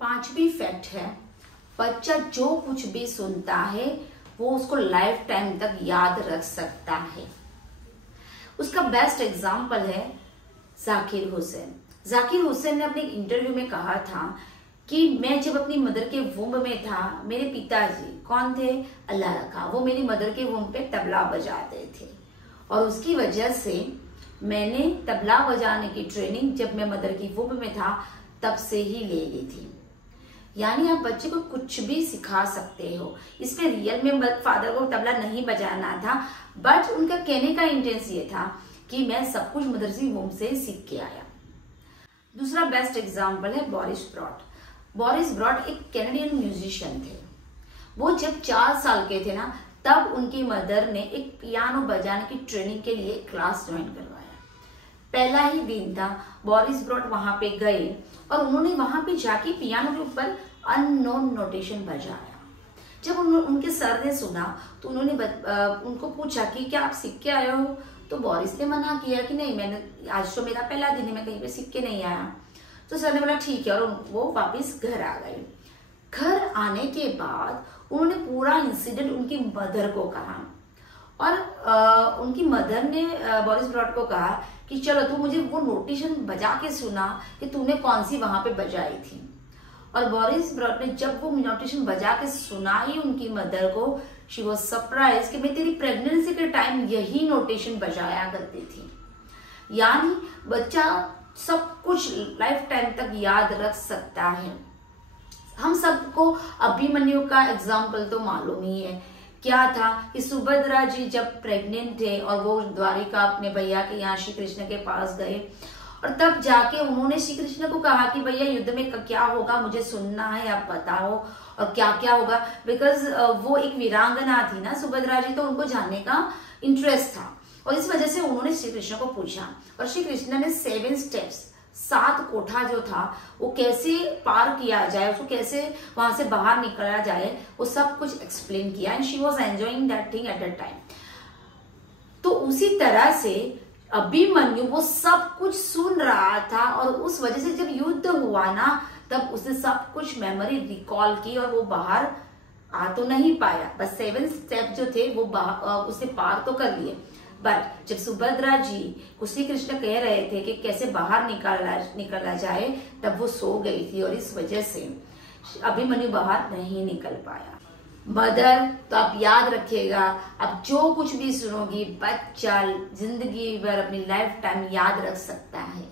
पांचवी फैक्ट है, बच्चा जो कुछ भी सुनता है वो उसको लाइफ टाइम तक याद रख सकता है। उसका बेस्ट एग्जाम्पल है जाकिर हुसैन। जाकिर हुसैन ने अपने इंटरव्यू में कहा था कि मैं जब अपनी मदर के वुम्ब में था, मेरे पिताजी कौन थे, अल्लाह रखा, वो मेरी मदर के वुम्ब पे तबला बजाते थे और उसकी वजह से मैंने तबला बजाने की ट्रेनिंग जब मैं मदर की वुम्ब में था तब से ही ले ली थी। यानी आप बच्चे को कुछ भी सिखा सकते हो। इसमें रियल में फादर को तबला नहीं बजाना था, बट उनका कहने का इंटेंस ये था कि मैं सब कुछ मदर की वुम्ब से सीख के आया। दूसरा बेस्ट एग्जाम्पल है बोरिस ब्रॉट। बोरिस ब्रॉट एक कैनेडियन म्यूजिशियन थे। वो जब 4 साल के थे ना, तब उनकी मदर ने एक पियानो बजाने की ट्रेनिंग के लिए क्लास ज्वाइन करवाया। पहला ही दिन था, बोरिस ब्रॉट वहां पे गए और उन्होंने वहां पे जाके पियानो के ऊपर अननोन नोटेशन बजाया। जब उनके सर ने सुना तो उन्होंने उनको पूछा कि क्या आप सीख के आए हो, तो बोरिस ने मना किया कि नहीं, मैंने आज तो मेरा पहला दिन है, मैं कहीं पे सीख के नहीं आया। तो सर ने बोला ठीक है, और वो वापस घर आ गए। घर आने के बाद उन्होंने पूरा इंसिडेंट उनकी मदर को कहा और उनकी मदर ने बोरिस ब्रॉट को कहा कि चलो तू मुझे वो नोटेशन बजा के सुना कि तूने कौन सी वहां पे बजाई थी। और बोरिस ब्रॉट ने जब वो नोटेशन बजा के सुनाई उनकी मदर को, शी वाज सरप्राइज कि मैं तेरी प्रेगनेंसी के टाइम यही नोटेशन बजाया करती थी। यानी बच्चा सब कुछ लाइफ टाइम तक याद रख सकता है। हम सबको अभिमन्यु का एग्जाम्पल तो मालूम ही है। क्या था कि सुभद्रा जी जब प्रेग्नेंट थे और वो द्वारिका अपने भैया के यहाँ श्री कृष्ण के पास गए और तब जाके उन्होंने श्री कृष्ण को कहा कि भैया युद्ध में क्या होगा मुझे सुनना है, आप बताओ और क्या क्या होगा। बिकॉज वो एक वीरांगना थी ना सुभद्रा जी, तो उनको जानने का इंटरेस्ट था और इस वजह से उन्होंने श्री कृष्ण को पूछा और श्री कृष्ण ने 7 स्टेप्स, 7 कोठा जो था वो कैसे पार किया जाए, उसको कैसे वहां से बाहर निकला जाए, वो सब कुछ एक्सप्लेन किया and she was enjoying that thing at that time. तो उसी तरह से अभिमन्यु वो सब कुछ सुन रहा था और उस वजह से जब युद्ध हुआ ना, तब उसने सब कुछ मेमोरी रिकॉल की और वो बाहर आ तो नहीं पाया, बस 7 स्टेप जो थे वो उसे पार तो कर लिए। बट जब सुभद्रा जी को श्री कृष्ण कह रहे थे कि कैसे बाहर निकाला जाए, तब वो सो गई थी और इस वजह से अभिमन्यु बाहर नहीं निकल पाया। मदर तो आप याद रखिएगा, आप जो कुछ भी सुनोगी बच्चा जिंदगी भर अपनी लाइफ टाइम याद रख सकता है।